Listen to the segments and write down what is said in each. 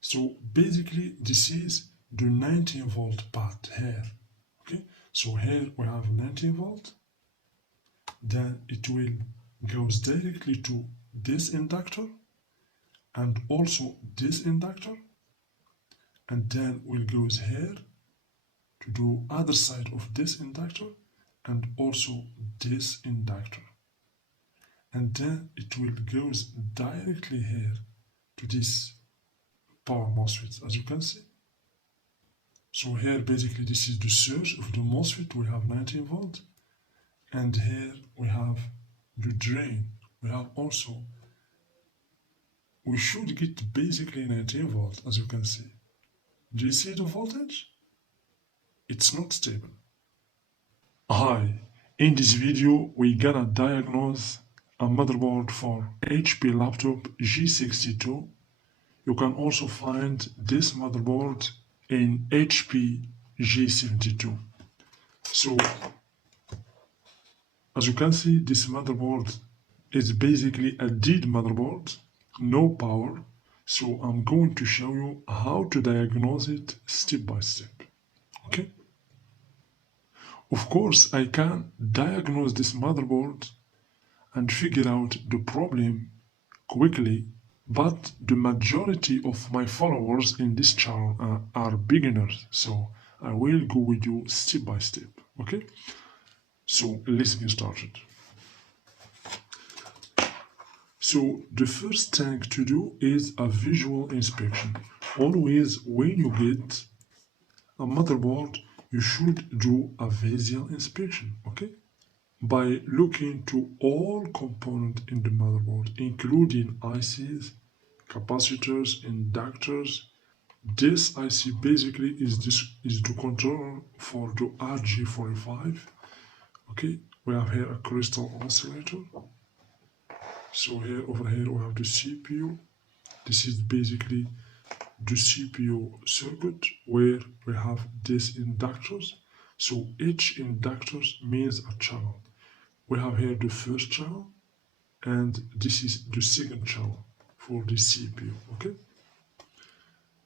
So basically this is the 19 volt part here. Okay, so here we have 19 volt, then it will goes directly to this inductor and also this inductor, and then will goes here to do other side of this inductor and also this inductor, and then it will goes directly here to this power MOSFET, as you can see. So here basically this is the source of the MOSFET, we have 19 volt, and here we have the drain, we have also, we should get basically 19 volt, as you can see. Do you see the voltage? It's not stable. Hi, in this video we're gonna diagnose a motherboard for HP laptop G62. You can also find this motherboard in HP G72. So, as you can see, this motherboard is basically a dead motherboard, no power. So I'm going to show you how to diagnose it step by step. Okay? Of course, I can diagnose this motherboard and figure out the problem quickly, but the majority of my followers in this channel are beginners, so I will go with you step by step. Okay? So let's get started. So the first thing to do is a visual inspection. Always when you get a motherboard, you should do a visual inspection, okay? By looking to all components in the motherboard, including ICs, capacitors, inductors. This IC basically is the controller for the RG45. Okay, we have here a crystal oscillator. So here, over here, we have the CPU. This is basically the CPU circuit where we have these inductors. So each inductor means a channel. We have here the first channel, and this is the second channel for the CPU. Okay.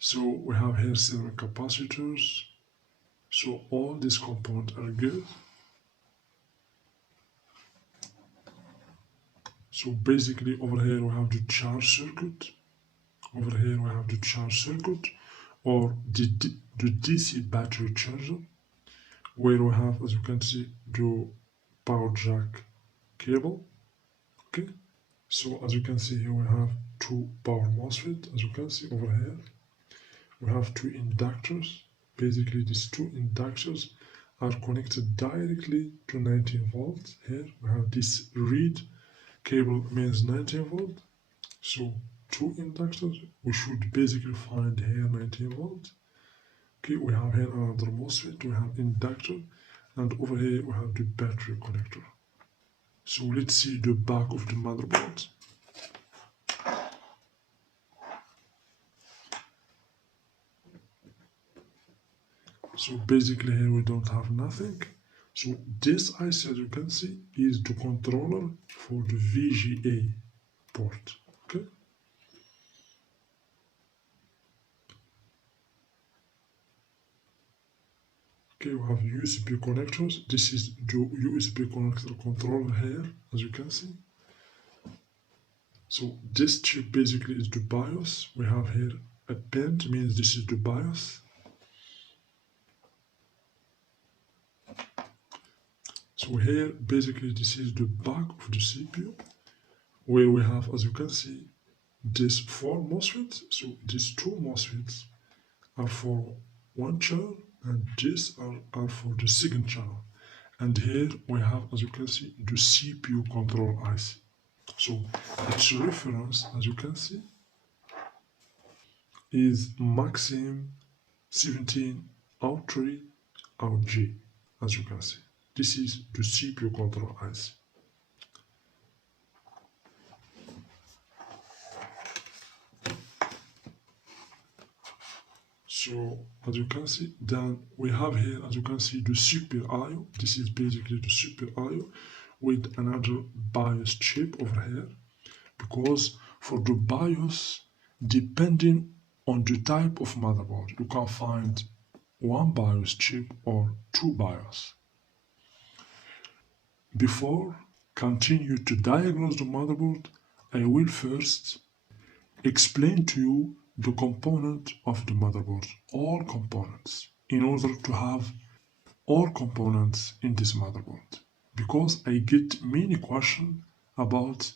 So we have here several capacitors. So all these components are good. So basically over here we have the charge circuit. Over here we have the charge circuit, or the DC battery charger, where we have, as you can see, the power jack cable. Okay, so as you can see here we have two power MOSFET. As you can see over here we have two inductors. Basically these two inductors are connected directly to 19 volts. Here we have this red cable means 19 volt. So two inductors, we should basically find here 19 volt. Okay, we have here another MOSFET, we have inductor, and over here we have the battery connector. So let's see the back of the motherboard. So basically here we don't have nothing. So this IC, as you can see, is the controller for the VGA port. Okay. Okay, we have USB connectors. This is the USB connector controller here, as you can see. So this chip basically is the BIOS. We have here a pin, means this is the BIOS. So here basically this is the back of the CPU, where we have, as you can see, these four MOSFETs. So these two MOSFETs are for one channel, and these are for the second channel. And here we have, as you can see, the CPU control IC. So its reference, as you can see, is Maxim 1703 out G, as you can see. This is the CPU control IC. So as you can see, then we have here, as you can see, the Super IO. This is basically the Super IO with another BIOS chip over here, because for the BIOS, depending on the type of motherboard. You can find one BIOS chip or two BIOS. Before continue to diagnose the motherboard, I will first explain to you the component of the motherboard, all components, in order to have all components in this motherboard. Because I get many questions about,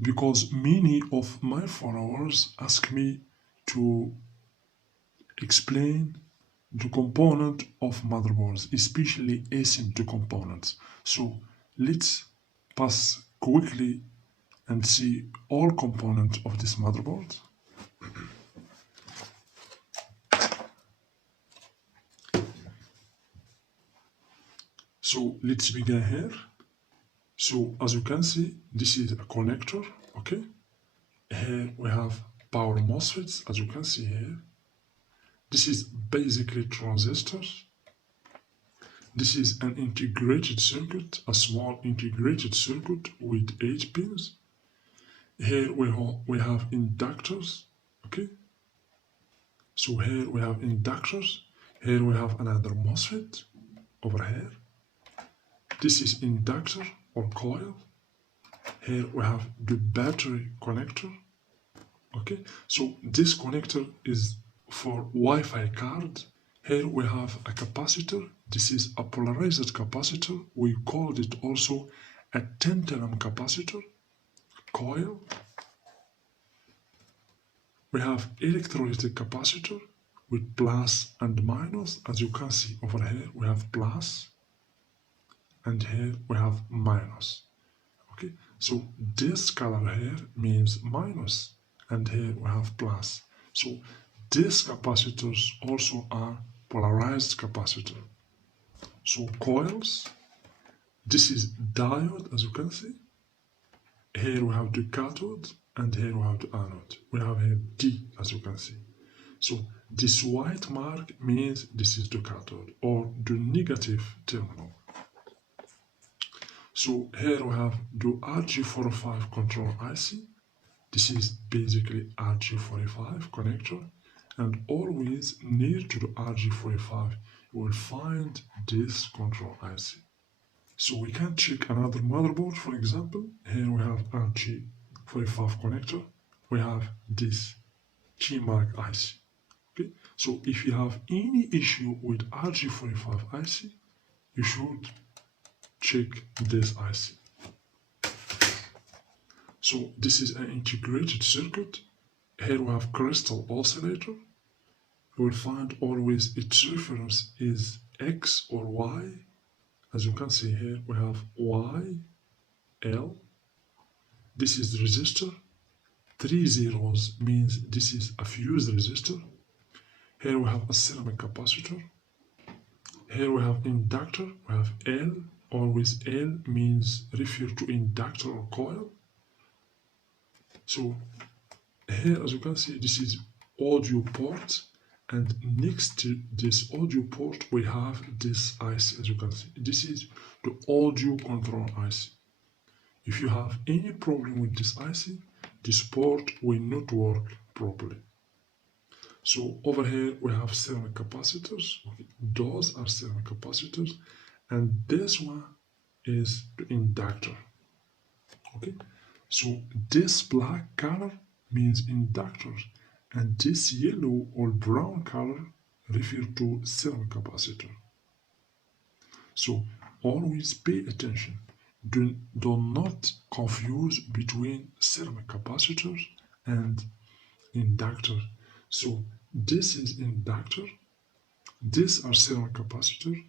because many of my followers ask me to explain the component of motherboards, especially SMD components. So let's pass quickly and see all components of this motherboard. So let's begin here. So as you can see, this is a connector, okay? Here we have power MOSFETs, as you can see here. This is basically transistors. This is an integrated circuit, a small integrated circuit with 8 pins. Here we have inductors, okay? So here we have inductors. Here we have another MOSFET over here. This is inductor or coil. Here we have the battery connector, okay? So this connector is for Wi-Fi card. Here we have a capacitor. This is a polarized capacitor. We called it also a tantalum capacitor. Coil. We have electrolytic capacitor with plus and minus. As you can see over here, we have plus, and here we have minus. Okay, so this color here means minus, and here we have plus. So these capacitors also are polarized capacitor. So coils, this is diode, as you can see. Here we have the cathode, and here we have the anode. We have here D, as you can see. So this white mark means this is the cathode, or the negative terminal. So here we have the RG45 control IC. This is basically RG45 connector, and always near to the RG45 you will find this control IC. So we can check another motherboard, for example. Here we have RG45 connector. We have this G mark IC. Okay? So if you have any issue with RG45 IC, you should check this IC. So this is an integrated circuit. Here we have crystal oscillator. You will find always its reference is X or Y. As you can see here, we have Y, L. This is the resistor. 3 zeros means this is a fused resistor. Here we have a ceramic capacitor. Here we have inductor. We have L. Always L means refer to inductor or coil. So here, as you can see, this is audio port, and next to this audio port we have this IC. As you can see, this is the audio control IC. If you have any problem with this IC, this port will not work properly. So over here we have ceramic capacitors. Okay. Those are ceramic capacitors, and this one is the inductor. Okay, so this black color means inductors, and this yellow or brown color refer to ceramic capacitor. So always pay attention. Do not confuse between ceramic capacitors and inductor. So this is inductor, these are ceramic capacitors,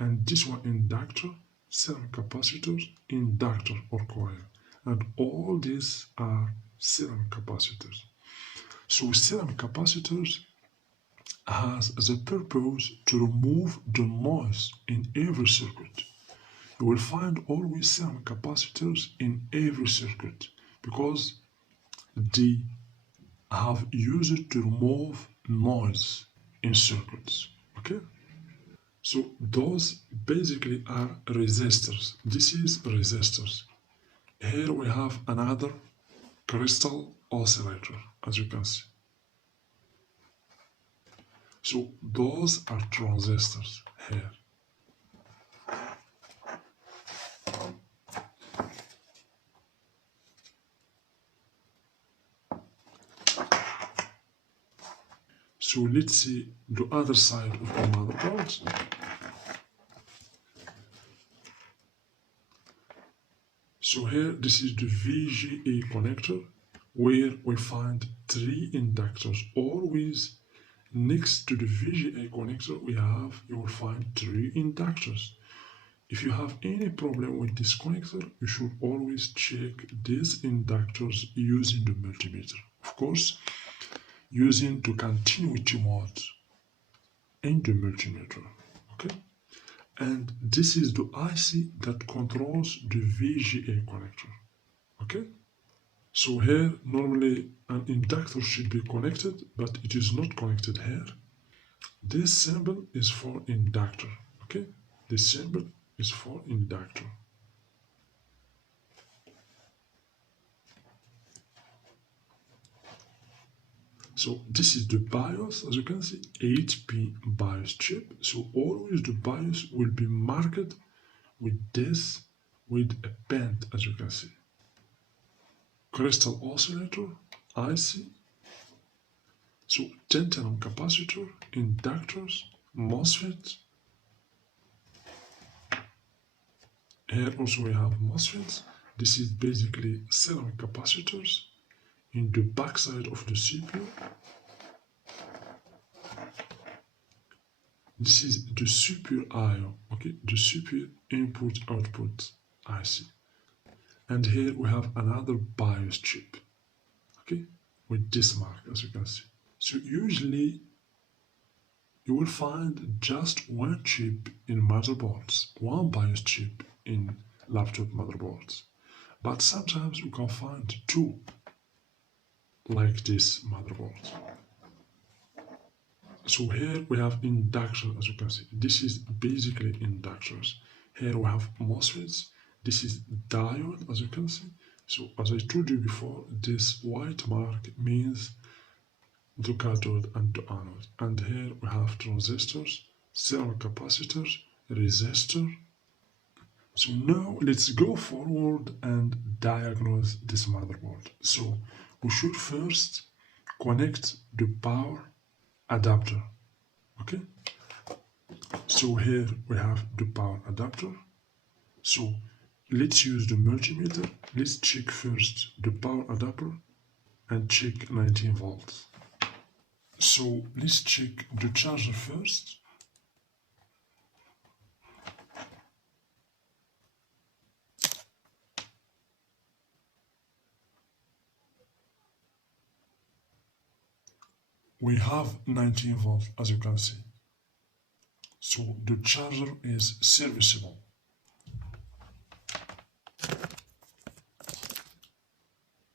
and this one inductor, ceramic capacitors, inductor or coil, and all these are ceramic capacitors. So ceramic capacitors has the purpose to remove the noise in every circuit. You will find always ceramic capacitors in every circuit because they have used to remove noise in circuits. Okay, so those basically are resistors. This is resistors. Here we have another crystal oscillator, as you can see. So those are transistors here. So let's see the other side of the motherboard. So here, this is the VGA connector, where we find 3 inductors. Always next to the VGA connector, you will find 3 inductors. If you have any problem with this connector, you should always check these inductors using the multimeter. Of course, using the continuity mode in the multimeter. Okay? And this is the IC that controls the VGA connector. Okay? So here, normally an inductor should be connected, but it is not connected here. This symbol is for inductor. Okay? This symbol is for inductor. So this is the BIOS, as you can see, 8-pin BIOS chip. So always the BIOS will be marked with this, with a band, as you can see. Crystal oscillator, IC. So tantalum capacitor, inductors, MOSFET. Here also we have MOSFETs. This is basically ceramic capacitors. In the backside of the CPU, this is the super I/O, okay, the super input-output IC. And here we have another BIOS chip, okay, with this mark, as you can see. So usually you will find just one chip in motherboards, one BIOS chip in laptop motherboards, but sometimes you can find 2. Like this motherboard. So here we have induction, as you can see. This is basically inductors. Here we have MOSFETs. This is diode, as you can see. So as I told you before, this white mark means the cathode and the anode. And here we have transistors, ceramic capacitors, resistor. So now let's go forward and diagnose this motherboard. So we should first connect the power adapter. Okay? So here we have the power adapter. So let's use the multimeter. Let's check first the power adapter and check 19 volts. So let's check the charger first. We have 19 volts, as you can see. So the charger is serviceable.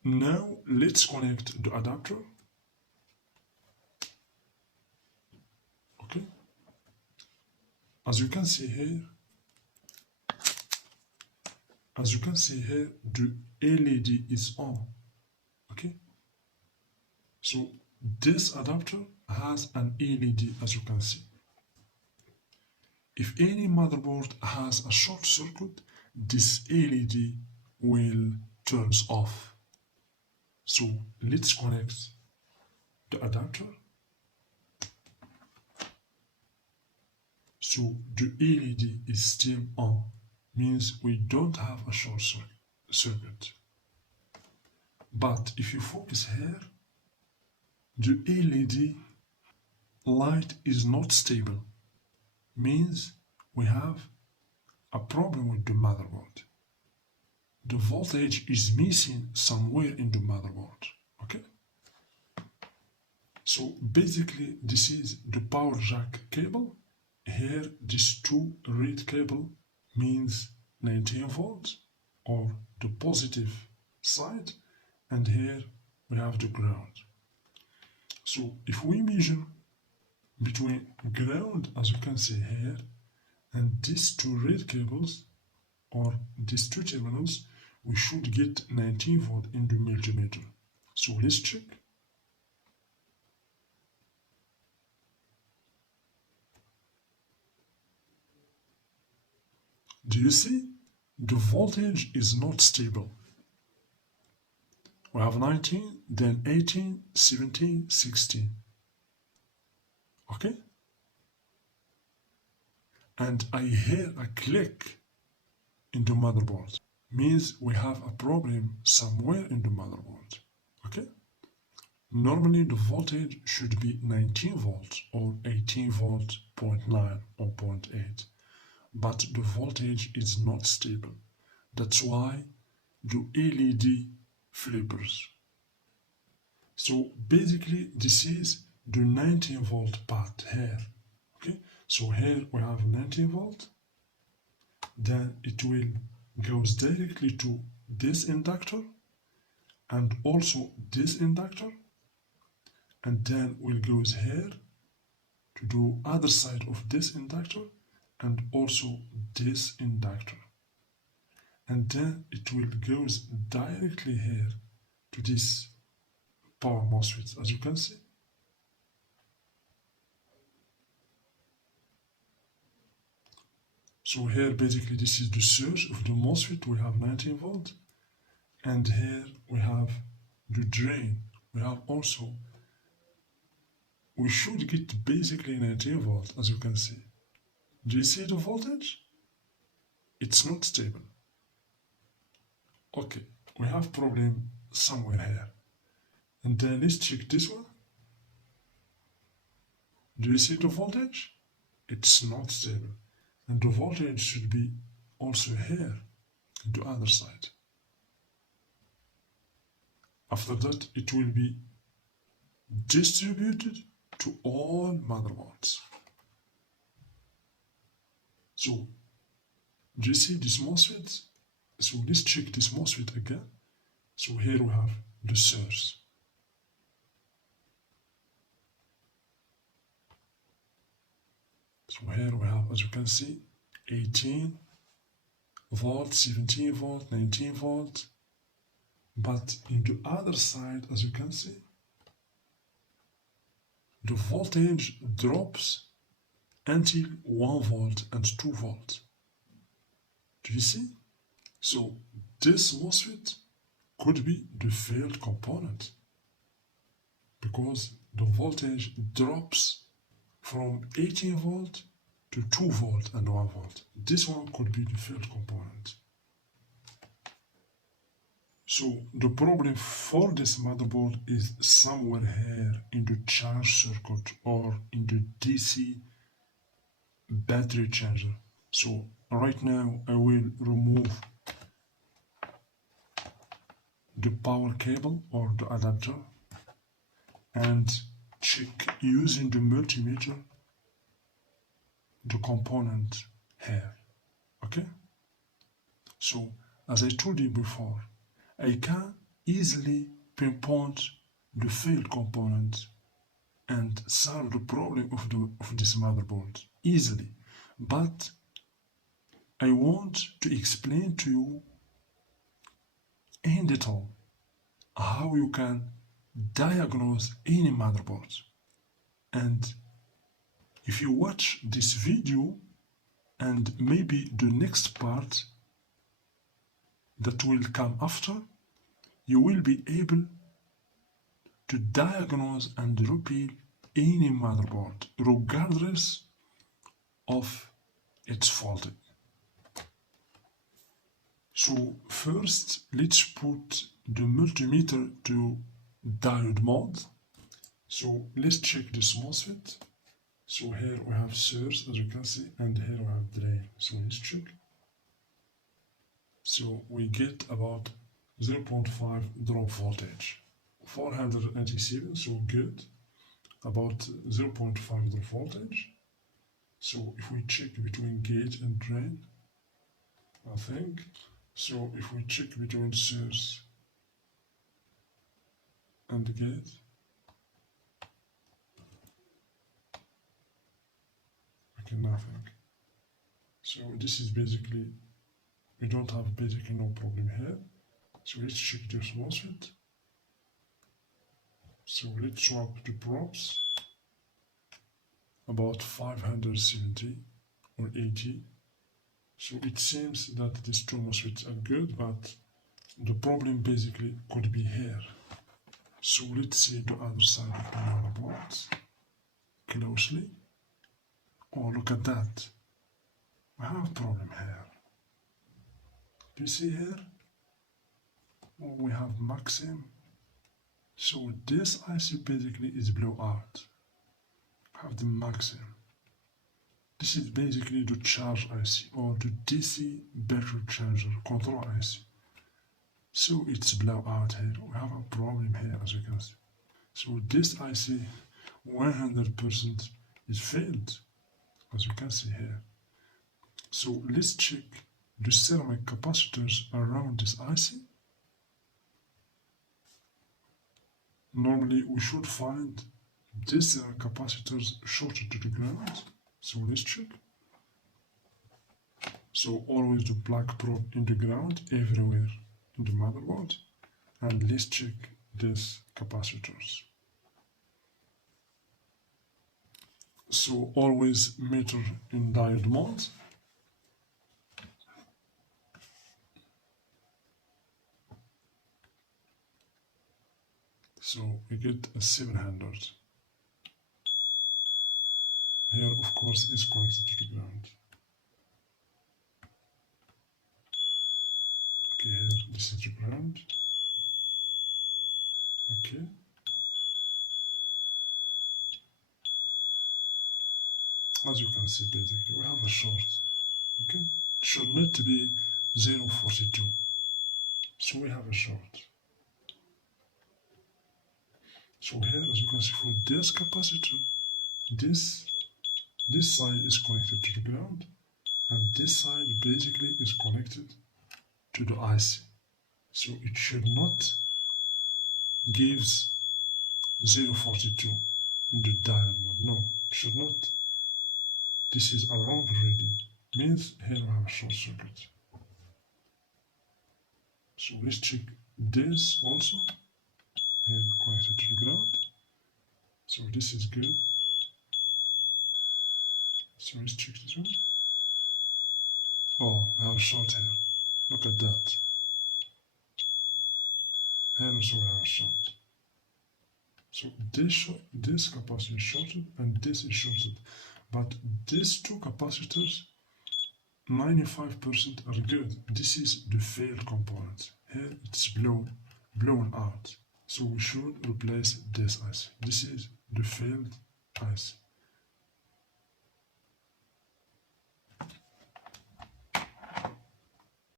Now let's connect the adapter. Okay. As you can see here, the LED is on. Okay. So this adapter has an LED, as you can see. If any motherboard has a short circuit, this LED will turn off. So let's connect the adapter. So the LED is still on, means we don't have a short circuit. But if you focus here, the LED light is not stable, means we have a problem with the motherboard. The voltage is missing somewhere in the motherboard. Okay? So basically this is the power jack cable. Here this 2 red cable means 19 volts or the positive side, and here we have the ground. So if we measure between ground, as you can see here, and these 2 red cables or these 2 terminals, we should get 19 volt in the multimeter. So let's check. Do you see? The voltage is not stable. We have 19, then 18, 17, 16. Okay? And I hear a click in the motherboard. Means we have a problem somewhere in the motherboard. Okay? Normally the voltage should be 19 volts or 18 volt, 0.9 or 0.8. But the voltage is not stable. That's why the LED flippers. So basically this is the 19 volt part here. Okay, so here we have 19 volt, then it will goes directly to this inductor and also this inductor, and then will goes here to the other side of this inductor and also this inductor, and then it will goes directly here to this power MOSFET, as you can see. So here basically this is the source of the MOSFET, we have 19 volt, and here we have the drain. We have also, we should get basically 19 volt, as you can see. Do you see the voltage? It's not stable. Okay, we have problem somewhere here. And then let's check this one. Do you see the voltage? It's not stable. And the voltage should be also here, on the other side. After that, it will be distributed to all motherboards. So, do you see this MOSFET? So let's check this MOSFET again. So here we have the source. So here we have, as you can see, 18 volt, 17 volt, 19 volt. But in the other side, as you can see, the voltage drops until 1 volt and 2 volt. Do you see? So this MOSFET could be the failed component because the voltage drops from 18 volt to 2 volt and 1 volt. This one could be the failed component. So the problem for this motherboard is somewhere here in the charge circuit or in the DC battery changer. So right now I will remove the power cable or the adapter and check using the multimeter the component here. Okay? So as I told you before, I can easily pinpoint the failed component and solve the problem of this motherboard easily. But I want to explain to you in detail how you can diagnose any motherboard. And if you watch this video and maybe the next part that will come after, you will be able to diagnose and repair any motherboard regardless of its faulty. So first, let's put the multimeter to diode mode. So let's check this MOSFET. So here we have source, as you can see, and here we have drain. So let's check. So we get about 0.5 drop voltage. 487, so good. About 0.5 drop voltage. So if we check between gate and drain, nothing. So if we check between source and gate, okay, nothing. So this is basically, we don't have basically no problem here. So let's check this MOSFET. So let's swap the props, about 570 or 80. So it seems that these two MOSFETs are good, but the problem basically could be here. So let's see the other side of the motherboard closely. Oh, look at that. We have a problem here. Do you see here? Oh, we have Maxim. So this IC basically is blowout. Have the Maxim. This is basically the charge IC or the DC battery charger control IC. So it's blowout here. We have a problem here, as you can see. So this IC 100% is failed, as you can see here. So let's check the ceramic capacitors around this IC. Normally we should find these capacitors shorted to the ground. So let's check. So always the black probe in the ground everywhere in the motherboard. And let's check these capacitors. So always meter in diode mode. So we get a 700. Here, of course, is connected to the ground. Okay, here, this is the ground. Okay. As you can see, basically, we have a short. Okay. It should not be 0.42. So we have a short. So here, as you can see, for this capacitor, this side is connected to the ground, and this side basically is connected to the IC. So it should not give 0.42 in the diode mode. No, it should not. This is a wrong reading. Means here we have a short circuit. So let's check this also. Here connected to the ground. So this is good. So let's check this one. Oh, we have a short here. Look at that. Here also we have a short. So this capacitor is shorted and this is shorted. But these two capacitors, 95% are good. This is the failed component. Here it's blown out. So we should replace this IC. This is the failed IC.